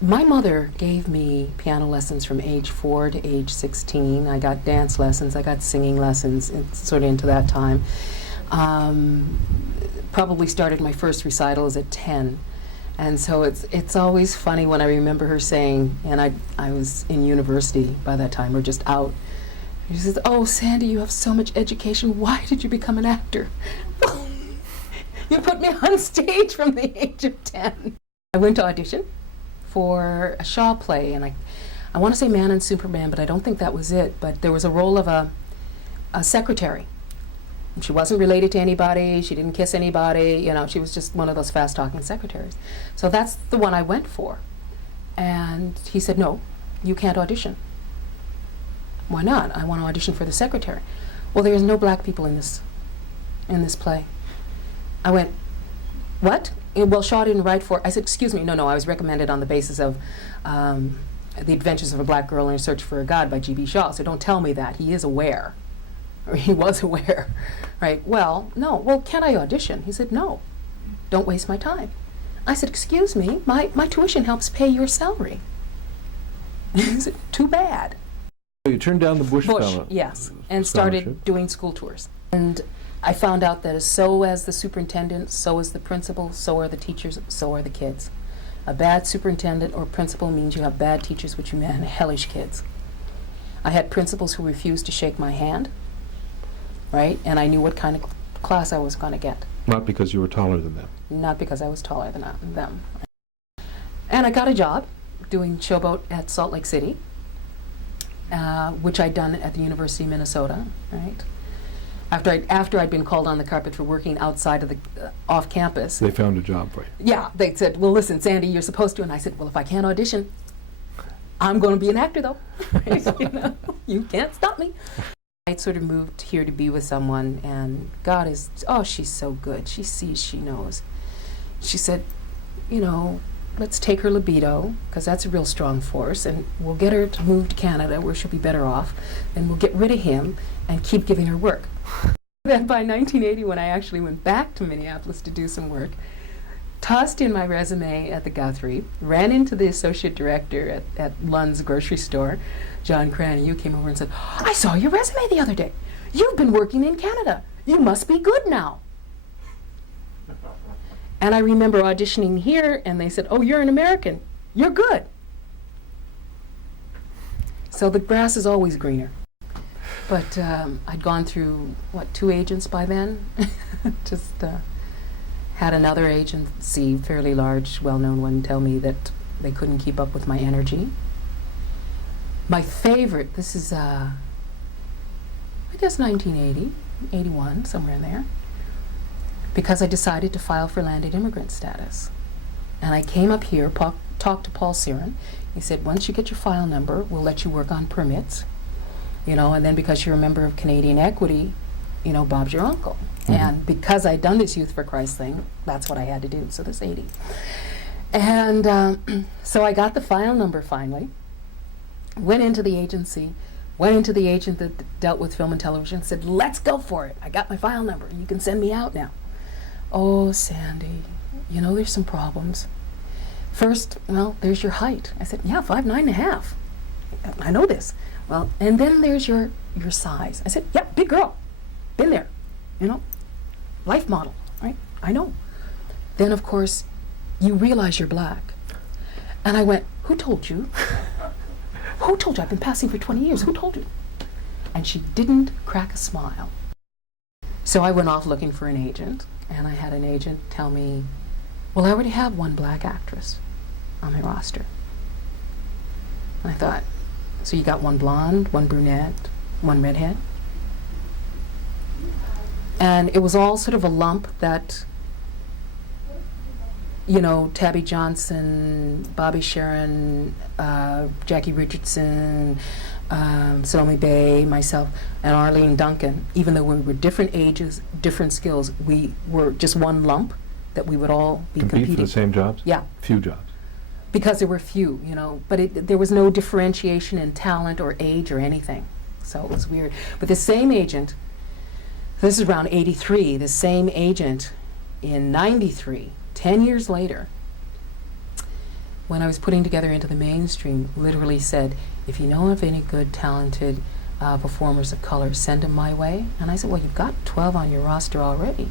My mother gave me piano lessons from age 4 to age 16. I got dance lessons, I got singing lessons, sort of into that time. Probably started my first recitals at 10. And so it's always funny when I remember her saying, and I was in university by that time, or just out. She says, "Oh, Sandy, you have so much education. Why did you become an actor?" You put me on stage from the age of 10. I went to audition for a Shaw play, and I want to say Man and Superman, but I don't think that was it. But there was a role of a secretary. She wasn't related to anybody. She didn't kiss anybody. You know, she was just one of those fast-talking secretaries. So that's the one I went for. And he said, "No, you can't audition." "Why not? I want to audition for the secretary." "Well, there's no black people in this play." I went, "What?" "Well, Shaw didn't write for it." I said, "Excuse me, no, I was recommended on the basis of The Adventures of a Black Girl in a Search for a God by G.B. Shaw, so don't tell me that. He is aware." Or he was aware, right? "Well, no. Well, can't I audition?" He said, "No. Don't waste my time." I said, "Excuse me, my tuition helps pay your salary." He said, "Too bad." So you turned down the Bush Fellow. Yes, and started doing school tours. And I found out that so as the superintendent, so is the principal, so are the teachers, so are the kids. A bad superintendent or principal means you have bad teachers, which mean hellish kids. I had principals who refused to shake my hand, right? And I knew what kind of class I was going to get. Not because you were taller than them. Not because I was taller than them. And I got a job doing Showboat at Salt Lake City, which I'd done at the University of Minnesota, right? After I'd been called on the carpet for working outside of the off campus. They found a job for you. Yeah, they said, "Well, listen, Sandy, you're supposed to." And I said, "Well, if I can't audition, I'm going to be an actor, though." You know, you can't stop me. I sort of moved here to be with someone, and God is, oh, she's so good. She sees, she knows. She said, "You know, let's take her libido, because that's a real strong force, and we'll get her to move to Canada where she'll be better off, and we'll get rid of him and keep giving her work." Then by 1980, when I actually went back to Minneapolis to do some work, tossed in my resume at the Guthrie, ran into the associate director at Lund's grocery store, John Cranny, who came over and said, "I saw your resume the other day. You've been working in Canada. You must be good now." And I remember auditioning here, and they said, "Oh, you're an American. You're good." So the grass is always greener. But I'd gone through, 2 agents by then? Just had another agency, fairly large, well-known one, tell me that they couldn't keep up with my energy. My favorite, this is, I guess 1980, 81, somewhere in there, because I decided to file for landed immigrant status. And I came up here, talked to Paul Siren. He said, "Once you get your file number, we'll let you work on permits. You know, and then because you're a member of Canadian Equity, you know, Bob's your uncle." Mm-hmm. And because I'd done this Youth for Christ thing, that's what I had to do, so this 80. And so I got the file number finally, went into the agency, went into the agent that dealt with film and television, said, "Let's go for it. I got my file number. You can send me out now." "Oh, Sandy, you know, there's some problems. First, well, there's your height." I said, "Yeah, 5'9.5". "I know this." "Well, and then there's your size." I said, "Yeah, big girl. Been there. You know, life model, right? I know." "Then, of course, you realize you're black." And I went, "Who told you?" "Who told you? I've been passing for 20 years. Who told you?" And she didn't crack a smile. So I went off looking for an agent, and I had an agent tell me, "Well, I already have one black actress on my roster." And I thought, so you got one blonde, one brunette, one redhead? And it was all sort of a lump that, you know, Tabby Johnson, Bobby Sharon, Jackie Richardson, Salome Bay, myself, and Arlene Duncan, even though we were different ages, different skills, we were just one lump that we would all be competing. Compete for the same jobs? Yeah. Few jobs. Because there were few, you know, but there was no differentiation in talent or age or anything. So it was weird. But the same agent, this is around 83, the same agent in 93, 10 years later, when I was putting together Into the Mainstream, literally said, if you know of any good, talented performers of color, send them my way. And I said, well, you've got 12 on your roster already.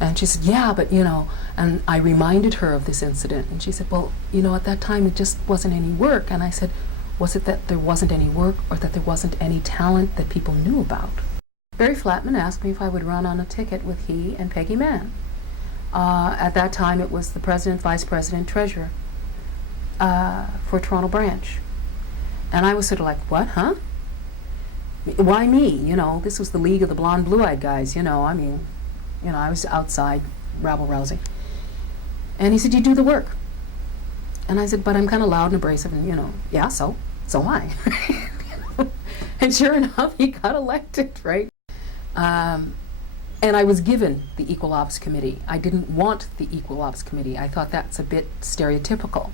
And she said, yeah, but and I reminded her of this incident. And she said, well, at that time it just wasn't any work. And I said, was it that there wasn't any work or that there wasn't any talent that people knew about? Barry Flatman asked me if I would run on a ticket with he and Peggy Mann. At that time it was the president, vice president, treasurer for Toronto branch. And I was sort of like, what, huh? Why me? This was the League of the Blonde Blue-Eyed Guys, I was outside rabble-rousing. And he said, you do the work. And I said, but I'm kind of loud and abrasive, and yeah, so am I. And sure enough, he got elected, right? And I was given the Equal Ops Committee. I didn't want the Equal Ops Committee. I thought that's a bit stereotypical.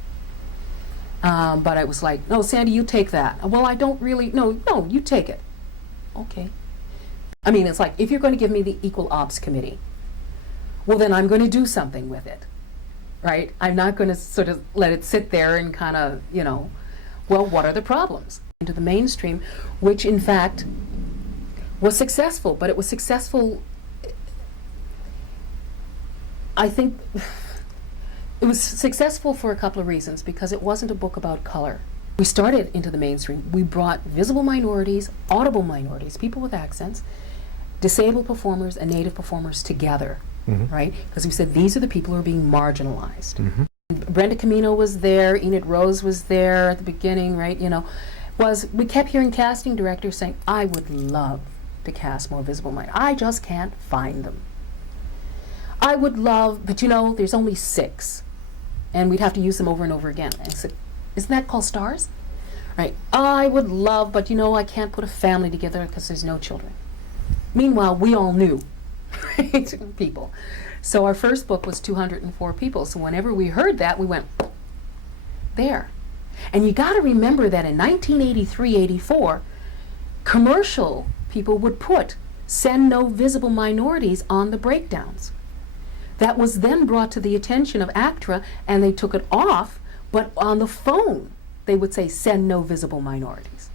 But I was like, no, Sandy, you take that. Well, I don't really, no, you take it. Okay. I mean, it's like, if you're going to give me the Equal Ops Committee, well, then I'm going to do something with it, right? I'm not going to sort of let it sit there and kind of, well, what are the problems? Into the Mainstream, which in fact was successful, but it was successful, I think, it was successful for a couple of reasons, because it wasn't a book about color. We started Into the Mainstream. We brought visible minorities, audible minorities, people with accents, disabled performers and Native performers together, right? Because we said these are the people who are being marginalized. Brenda Camino was there, Enid Rose was there at the beginning, right? We kept hearing casting directors saying, I would love to cast more visible minorities. I just can't find them. I would love, but there's only 6. And we'd have to use them over and over again. And I said, isn't that called stars? Right. I would love, but I can't put a family together because there's no children. Meanwhile, we all knew people. So our first book was 204 people. So whenever we heard that, we went, there. And you got to remember that in 1983-84, commercial people would put send no visible minorities on the breakdowns. That was then brought to the attention of ACTRA, and they took it off, but on the phone they would say send no visible minorities.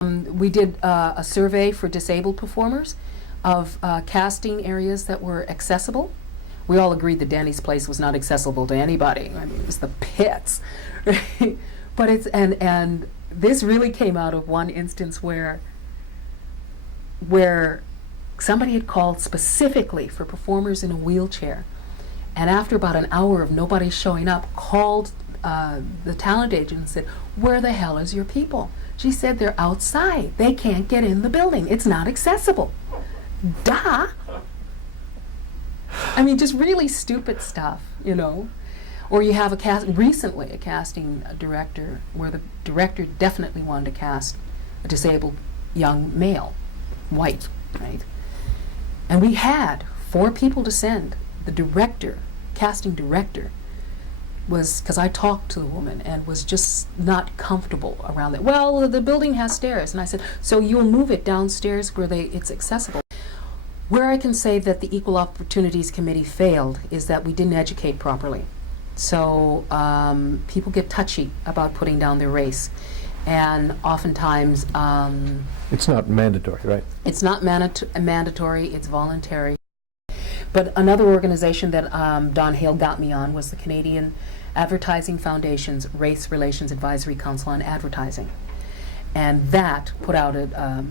We did a survey for disabled performers of casting areas that were accessible. We all agreed that Danny's Place was not accessible to anybody. I mean, it was the pits. But it's and this really came out of one instance where somebody had called specifically for performers in a wheelchair, and after about an hour of nobody showing up, called the talent agent and said, where the hell is your people? She said, they're outside. They can't get in the building. It's not accessible. Duh. I mean, just really stupid stuff, Or you have recently a casting director where the director definitely wanted to cast a disabled young male, white, right? And we had 4 people to send. The casting director, was, because I talked to the woman and was just not comfortable around that. Well, the building has stairs. And I said, so you'll move it downstairs where it's accessible. Where I can say that the Equal Opportunities Committee failed is that we didn't educate properly. So people get touchy about putting down their race. And oftentimes... it's not mandatory, right? It's not mandatory, it's voluntary. But another organization that Don Hale got me on was the Canadian Advertising Foundation's Race Relations Advisory Council on Advertising. And that put out a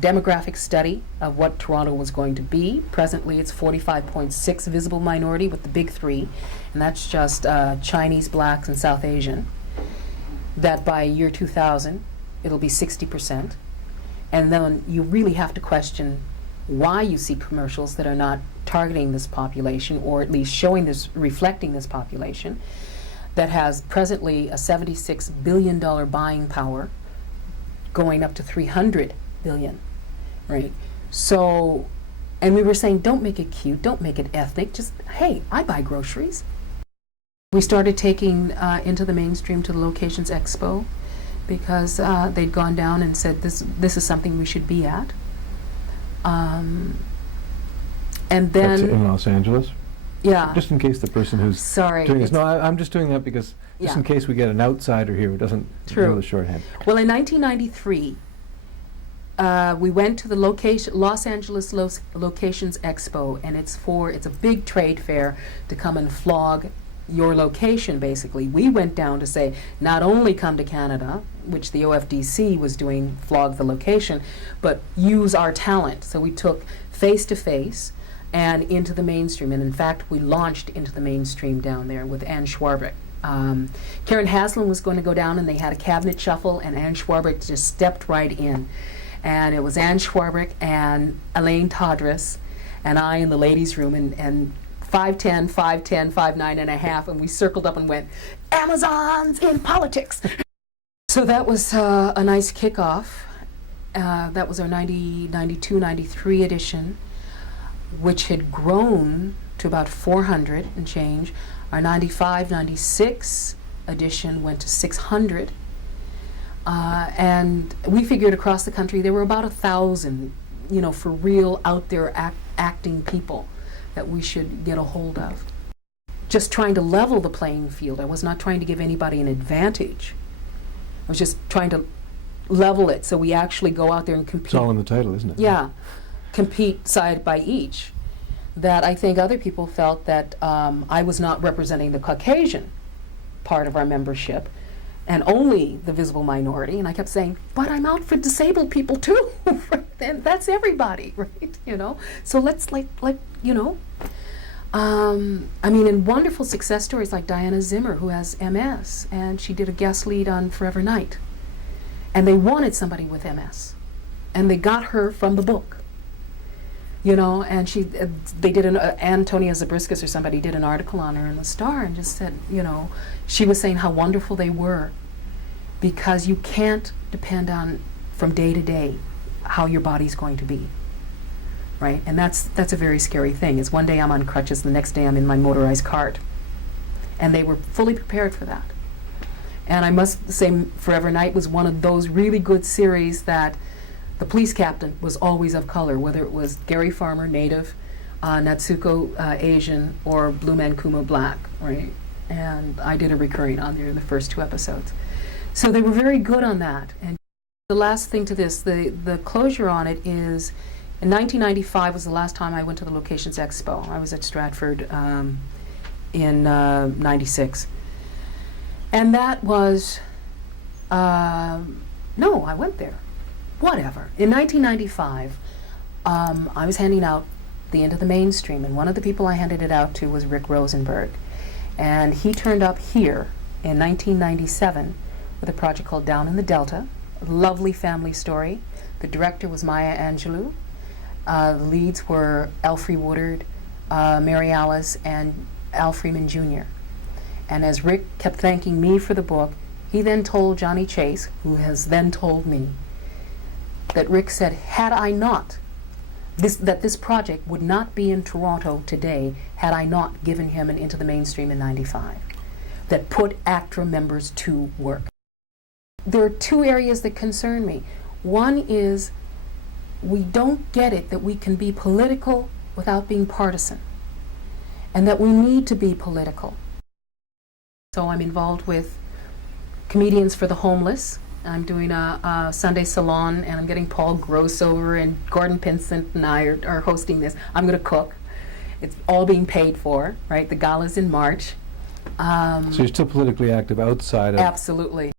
demographic study of what Toronto was going to be. Presently it's 45.6 visible minority with the big 3, and that's just Chinese, blacks, and South Asian. That by year 2000 it'll be 60%. And then you really have to question why you see commercials that are not targeting this population, or at least reflecting this population, that has presently a $76 billion buying power, going up to $300 billion, right? So, and we were saying, don't make it cute, don't make it ethnic, just, hey, I buy groceries. We started taking Into the Mainstream to the Locations Expo, because they'd gone down and said, this is something we should be at. And then... That's in Los Angeles? Yeah. Just in case the person who's Sorry. doing this, no, I'm just doing that because just in Yeah. case we get an outsider here who doesn't True. know the shorthand. Well, in 1993, we went to the Los Angeles Locations Expo, and it's a big trade fair to come and flog your location, basically. We went down to say, not only come to Canada, which the OFDC was doing, flog the location, but use our talent. So we took face-to-face and into the mainstream, and in fact, we launched into the mainstream down there with Ann Schwarbrick. Karen Haslam was going to go down, and they had a cabinet shuffle, and Ann Schwarbrick just stepped right in. And it was Ann Schwarbrick and Elaine Todres and I in the ladies' room, and 5'10", 5'10", 5'9" and a half, and we circled up and went, Amazons in politics. So that was a nice kickoff. That was our 92, 93 edition, which had grown to about 400 and change. Our 95, 96 edition went to 600. And we figured across the country there were about 1,000, for real out there acting people that we should get a hold of. Just trying to level the playing field. I was not trying to give anybody an advantage. I was just trying to level it so we actually go out there and compete. It's all in the title, isn't it? Yeah, compete side by each. That I think other people felt that I was not representing the Caucasian part of our membership and only the visible minority. And I kept saying, but I'm out for disabled people too. And that's everybody, right? So let's in wonderful success stories like Diana Zimmer, who has MS, and she did a guest lead on Forever Night. And they wanted somebody with MS. And they got her from the book. And they did Antonia Zabriskas or somebody did an article on her in the Star and just said, she was saying how wonderful they were because you can't depend on from day to day how your body's going to be, right? And that's a very scary thing. It's one day I'm on crutches, the next day I'm in my motorized cart. And they were fully prepared for that. And I must say Forever Night was one of those really good series that the police captain was always of color, whether it was Gary Farmer, Native, Natsuko, Asian, or Blue Man Kuma, Black, right? And I did a recurring on there in the first 2 episodes. So they were very good on that. And the last thing to this, the closure on it is, in 1995 was the last time I went to the Locations Expo. I was at Stratford in 96. And that was, no, I went there. Whatever. In 1995, I was handing out the Into the Mainstream, and one of the people I handed it out to was Rick Rosenberg. And he turned up here in 1997 with a project called Down in the Delta, a lovely family story. The director was Maya Angelou. The leads were Elfrey Woodard, Mary Alice, and Al Freeman Jr. And as Rick kept thanking me for the book, he then told Johnny Chase, who has then told me, that Rick said, had I not, that this project would not be in Toronto today had I not given him an Into the Mainstream in 95, that put ACTRA members to work. There are 2 areas that concern me. One is we don't get it that we can be political without being partisan, and that we need to be political. So I'm involved with Comedians for the Homeless. I'm doing a Sunday salon, and I'm getting Paul Grossover and Gordon Pinsent and I are hosting this. I'm going to cook. It's all being paid for, right? The gala's in March. So you're still politically active outside of... Absolutely.